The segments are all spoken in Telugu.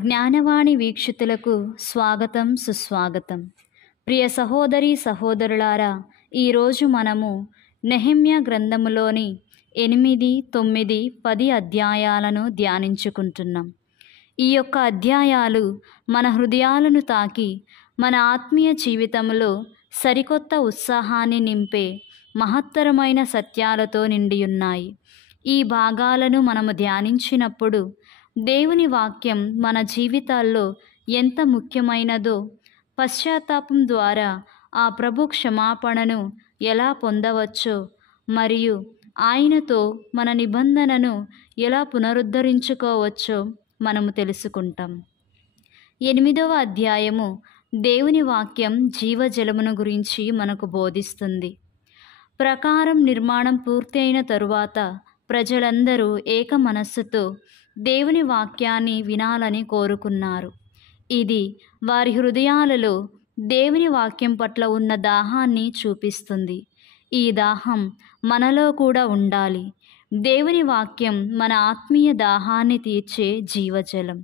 జ్ఞానవాణి వీక్షితులకు స్వాగతం సుస్వాగతం. ప్రియ సహోదరి సహోదరులారా, ఈరోజు మనము నెహెమ్యా గ్రంథములోని 8, 9, 10 అధ్యాయాలను ధ్యానించుకుంటున్నాం. ఈ యొక్క అధ్యాయాలు మన హృదయాలను తాకి మన ఆత్మీయ జీవితంలో సరికొత్త ఉత్సాహాన్ని నింపే మహత్తరమైన సత్యాలతో నిండి ఉన్నాయి. ఈ భాగాలను మనము ధ్యానించినప్పుడు దేవుని వాక్యం మన జీవితాల్లో ఎంత ముఖ్యమైనదో, పశ్చాత్తాపం ద్వారా ఆ ప్రభు క్షమాపణను ఎలా పొందవచ్చో, మరియు ఆయనతో మన నిబంధనను ఎలా పునరుద్ధరించుకోవచ్చో మనము తెలుసుకుంటాం. 8వ అధ్యాయము దేవుని వాక్యం జీవజలమును గురించి మనకు బోధిస్తుంది. ప్రకారం నిర్మాణం పూర్తి అయిన తరువాత ప్రజలందరూ ఏక మనస్సుతో దేవుని వాక్యాన్ని వినాలని కోరుకున్నారు. ఇది వారి హృదయాలలో దేవుని వాక్యం పట్ల ఉన్న దాహాన్ని చూపిస్తుంది. ఈ దాహం మనలో కూడా ఉండాలి. దేవుని వాక్యం మన ఆత్మీయ దాహాన్ని తీర్చే జీవజలం.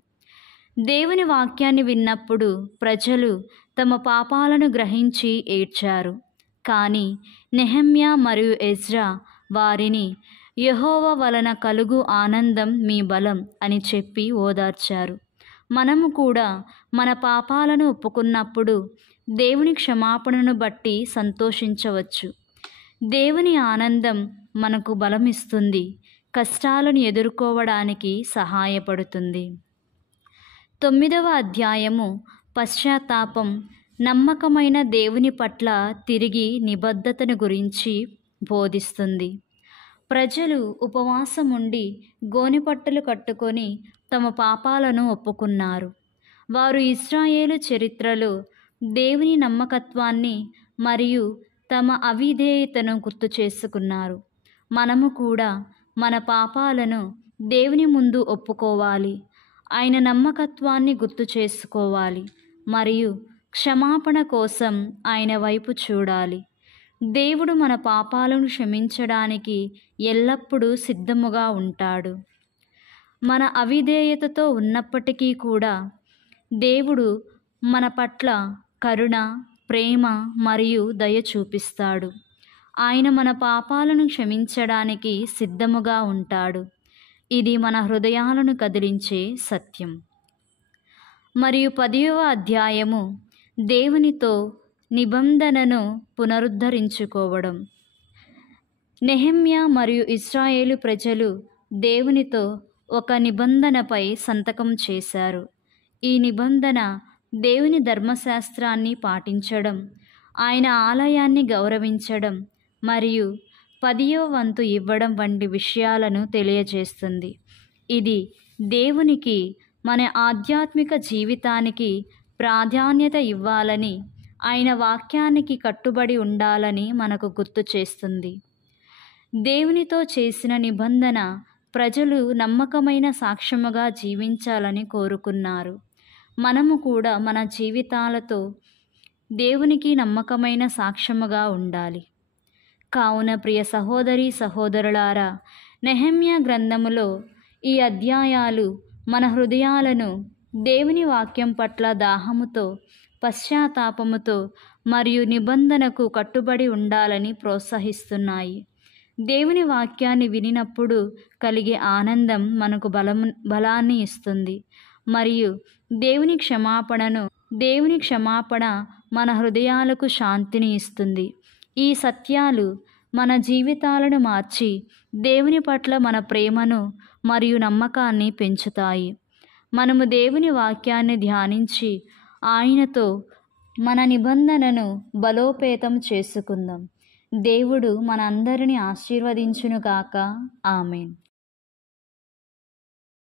దేవుని వాక్యాన్ని విన్నప్పుడు ప్రజలు తమ పాపాలను గ్రహించి ఏడ్చారు. కానీ నెహెమ్యా మరియు ఎజ్రా వారిని యెహోవా వలన కలుగు ఆనందం మీ బలం అని చెప్పి ఓదార్చారు. మనము కూడా మన పాపాలను ఒప్పుకున్నప్పుడు దేవుని క్షమాపణను బట్టి సంతోషించవచ్చు. దేవుని ఆనందం మనకు బలమిస్తుంది, కష్టాలను ఎదుర్కోవడానికి సహాయపడుతుంది. 9వ అధ్యాయము పశ్చాత్తాపం, నమ్మకమైన దేవుని పట్ల తిరిగి నిబద్ధతను గురించి బోధిస్తుంది. ప్రజలు ఉపవాసం ఉండి గోనెపట్టలు కట్టుకొని తమ పాపాలను ఒప్పుకున్నారు. వారు ఇశ్రాయేలు చరిత్రలో దేవుని నమ్మకత్వాన్ని మరియు తమ అవిధేయతను గుర్తు చేసుకున్నారు. మనము కూడా మన పాపాలను దేవుని ముందు ఒప్పుకోవాలి, ఆయన నమ్మకత్వాన్ని గుర్తు చేసుకోవాలి మరియు క్షమాపణ కోసం ఆయన వైపు చూడాలి. దేవుడు మన పాపాలను క్షమించడానికి ఎల్లప్పుడూ సిద్ధముగా ఉంటాడు. మన అవిధేయతతో ఉన్నప్పటికీ కూడా దేవుడు మన పట్ల కరుణ, ప్రేమ మరియు దయ చూపిస్తాడు. ఆయన మన పాపాలను క్షమించడానికి సిద్ధముగా ఉంటాడు. ఇది మన హృదయాలను కదిలించే సత్యం. మరియు 10వ అధ్యాయము దేవునితో నిబంధనను పునరుద్ధరించుకోవడం. నెహెమ్యా మరియు ఇశ్రాయేలు ప్రజలు దేవునితో ఒక నిబంధనపై సంతకం చేశారు. ఈ నిబంధన దేవుని ధర్మశాస్త్రాన్ని పాటించడం, ఆయన ఆలయాన్ని గౌరవించడం మరియు 10వ వంతు ఇవ్వడం వంటి విషయాలను తెలియజేస్తుంది. ఇది దేవునికి, మన ఆధ్యాత్మిక జీవితానికి ప్రాధాన్యత ఇవ్వాలని, ఆయన వాక్యానికి కట్టుబడి ఉండాలని మనకు గుర్తు చేస్తుంది. దేవునితో చేసిన నిబంధన ప్రజలు నమ్మకమైన సాక్ష్యముగా జీవించాలని కోరుకున్నారు. మనము కూడా మన జీవితాలతో దేవునికి నమ్మకమైన సాక్ష్యముగా ఉండాలి. కావున ప్రియ సహోదరి సహోదరులారా, నెహెమ్యా గ్రంథములో ఈ అధ్యాయాలు మన హృదయాలను దేవుని వాక్యం పట్ల దాహముతో, పశ్చాత్తాపముతో మరియు నిబంధనకు కట్టుబడి ఉండాలని ప్రోత్సహిస్తున్నాయి. దేవుని వాక్యాన్ని వినినప్పుడు కలిగే ఆనందం మనకు బలాన్ని ఇస్తుంది మరియు దేవుని క్షమాపణ మన హృదయాలకు శాంతిని ఇస్తుంది. ఈ సత్యాలు మన జీవితాలను మార్చి దేవుని పట్ల మన ప్రేమను మరియు నమ్మకాన్ని పెంచుతాయి. మనము దేవుని వాక్యాన్ని ధ్యానించి ఆయనతో మన నిబంధనను బలోపేతం చేసుకుందాం. దేవుడు మన అందరిని ఆశీర్వదించునుగాక. ఆమేన్.